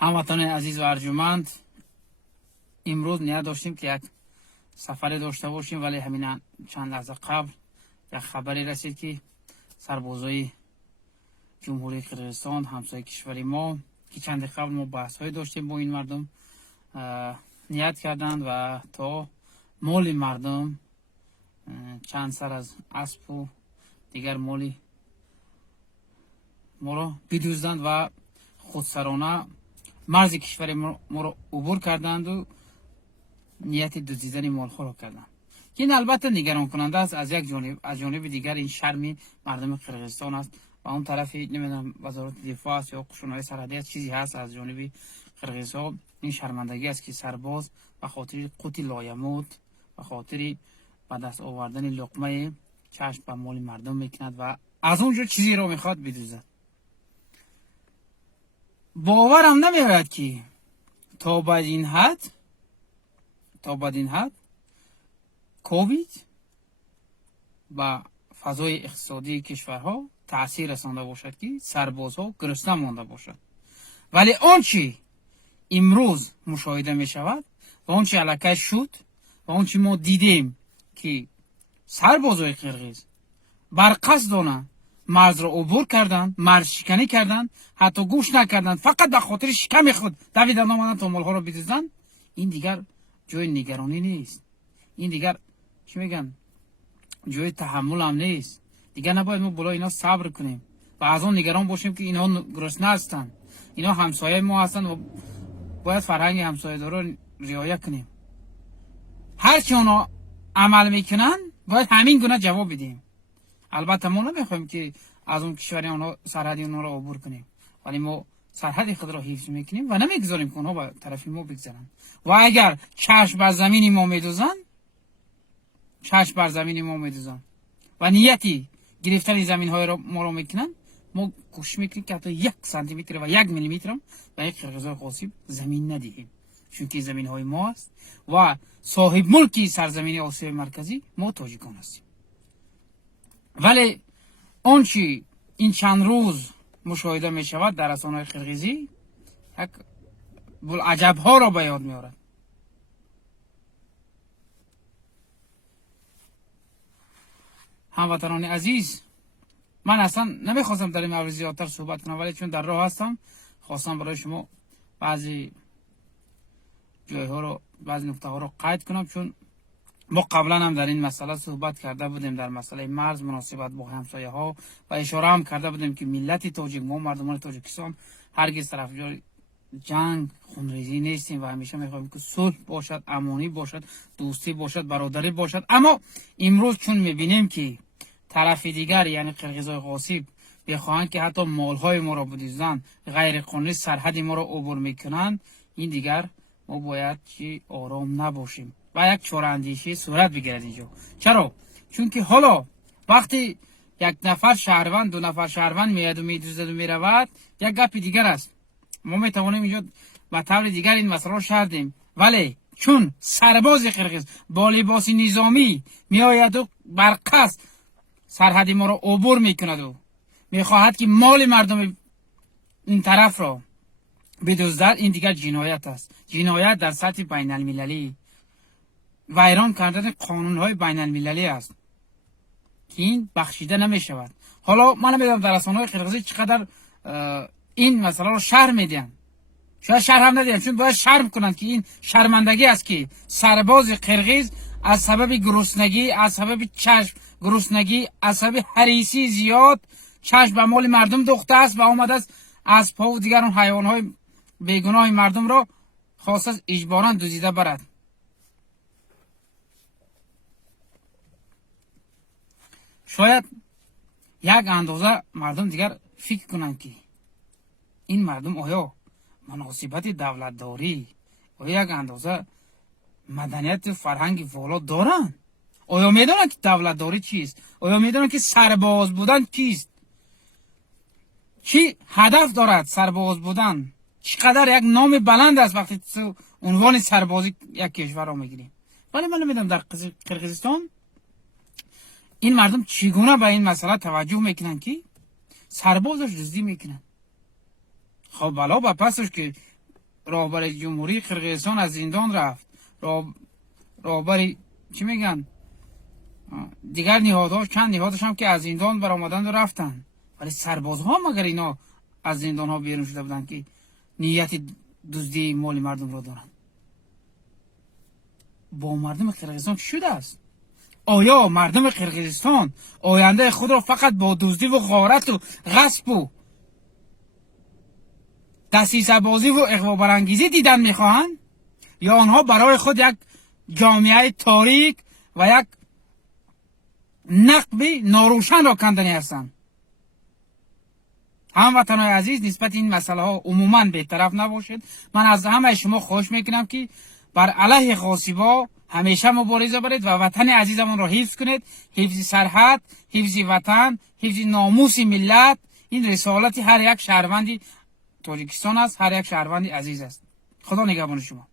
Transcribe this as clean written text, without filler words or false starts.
هموطنان عزیز و ارجمند، امروز نیت داشتیم که یک سفری داشته باشیم، ولی همین چند لحظه قبل یک خبری رسید که سربازای جمهوری قرقیزستان همسایه کشور ما که چند قبل ما بحث های داشتیم با این مردم نیت کردند و تا مال مردم چند سر از اسب و دیگر مالی ما را بدزدند و خودسرانه مرز کشور ما را عبور کردند و نیت دزدیدن مالها را کردند. این البته نگران کننده است از یک جانب، از جانب دیگر این شرم مردم قرقیزستان است و اون طرف نمیدونم وزارت دفاع است یا قشونهای سرحدی چیزی هست از جانب قرقیزستان. این شرمندگی است که سرباز به خاطر قوت لایموت و خاطر به دست آوردن لقمه چشم به مال مردم میکند و از اونجا چیزی را میخواد بدزدد. باورم نمیاد که تا بعد این حد کووید با فضای اقتصادی کشورها تاثیر رسانده باشد که سربازها گرسنه مانده باشد. ولی آنچه امروز مشاهده می شود و آنچه علاقه شد و آنچه ما دیدیم که سربازهای قرقیز بر قصدانه مرز را عبور کردند، مرز شکنی کردند، حتی گوش نکردند، فقط به خاطر شکم خود دویدند آمدند تا مالها را بدزدند. این دیگر جای نگرانی نیست، این دیگر چی میگن جای تحمل هم نیست. دیگر نباید ما بالای اینا صبر کنیم و از اون نگران باشیم که اینها گرسنه هستند، اینا همسایه ما هستند و باید فرهنگ همسایه دارا رعایت کنیم. هر چی اونا عمل میکنن باید همین گونه جواب بدیم. البته ما نمیخوایم که از اون کشور اونها سرحدی اونها را عبور کنیم، ولی ما سرحد خود را حفظ میکنیم و نمیگذاریم که اونها به طرف ما بگذرن. و اگر چشم بر زمین ما میدوزن و نیتی گرفتن زمین های را ما را میکنن، ما کوشش میکنیم که حتی 1 سانتی متر و 1 میلی متر هم به یک قرقیزای غاصب زمین ندهیم، چون که زمین های ما است و صاحب ملکی سرزمین آسیای مرکزی ما تاجیکان هستیم. ولی آنچه این چند روز مشاهده می شود در رسانه‌های قرقیزی یک بوالعجب ها را به یاد می آورد. هموطنان عزیز، من اصلا نمیخواستم در این مورد زیادتر صحبت کنم، ولی چون در راه هستم خواستم برای شما بعضی جایها رو، بعضی نکته ها رو قید کنم، چون ما قبلا هم در این مسئله صحبت کرده بودیم، در مسئله مرز مناسبت با همسایه ها، و اشاره هم کرده بودیم که ملت تاجیک، ما مردمان تاجیکستان هرگز طرفدار جنگ خونریزی نیستیم و همیشه میخوایم که صلح باشد، امانی باشد، دوستی باشد، برادری باشد. اما امروز چون میبینیم که طرف دیگر یعنی قرقیزای غاصب بخواهند که حتی مالهای ما را بدزدند، غیر قانونی سرحد ما را عبور میکنند، این دیگر ما باید که آرام نباشیم و یک چاراندیشی صورت بگیرد اینجا. چرا؟ چون که حالا وقتی یک نفر شهروند، 2 نفر شهروند میاد و میدزدد و میرود، یک گپ دیگر است. ما میتوانیم اینجا به طور دیگر این مسئله رو شرح دیم، ولی چون سرباز قرقیز با لباس نظامی میآید و بر قصد سرحد ما را عبور میکند و میخواهد که مال مردم این طرف را بدزدد، این دیگر جنایت است. جنایت در سطح بین المللی، ویران کردن قانونهای بین المللی است که این بخشیده نمی شود. حالا من نمیدونم در رسانه‌های قرقیزی چقدر این مسئله رو شرح میدن، شاید شرح هم ندیدن، چون باید شرم کنند که این شرمندگی است که سرباز قرقیز از سبب گرسنگی، از سبب چشم گرسنگی، از سبب حریصی زیاد چشم به مال مردم دوخته است و آمده است از پا و دیگر اون حیوانهای بیگناه مردم را خواست است اجباراً دزدیده برد. شاید یک اندازه مردم دیگر فکر کنند که این مردم آیا مناسبت دولتداری، آیا یک اندازه مدنیت فرهنگ والا دارند؟ آیا میدونند که دولتداری چیست؟ آیا میدونند که سرباز بودن چیست؟ چی هدف دارد سرباز بودن؟ چقدر یک نام بلند است وقتی عنوان سربازی یک کشور را میگیریم. ولی من نمیدونم در قرقیزستان این مردم چگونه به این مسئله توجه میکنن که سربازش دزدی میکنن. خب بلا با پسش که راهبر جمهوری قرقیزستان از زندان رفت. راهبر چی میگن دیگر نهادها، چند نهادش هم که از زندان برآمدند و رفتن. ولی سربازها مگر اینا از زندان ها بیرون شده بودند که نیت دزدی مال مردم را دارند؟ با مردم قرقیزستان چی شده است؟ آیا مردم قرقیزستان آینده خود را فقط با دزدی و غارت و غصب و دسیسه بازی و اغوا برانگیزی دیدن میخواهند، یا آنها برای خود یک جامعه تاریک و یک نقب ناروشن را کندنی هستند؟ هموطنان عزیز، نسبت این مسئله ها عموما بی‌طرف نباشید. من از همه شما خواهش میکنم که بر علیه غاصبا همیشه مبارزه برید و وطن عزیزمون را حفظ کنید. حفظ سرحد، حفظ وطن، حفظ ناموس ملت، این رسالت هر یک شهروندی تاجیکستان است، هر یک شهروندی عزیز است. خدا نگهبان شما.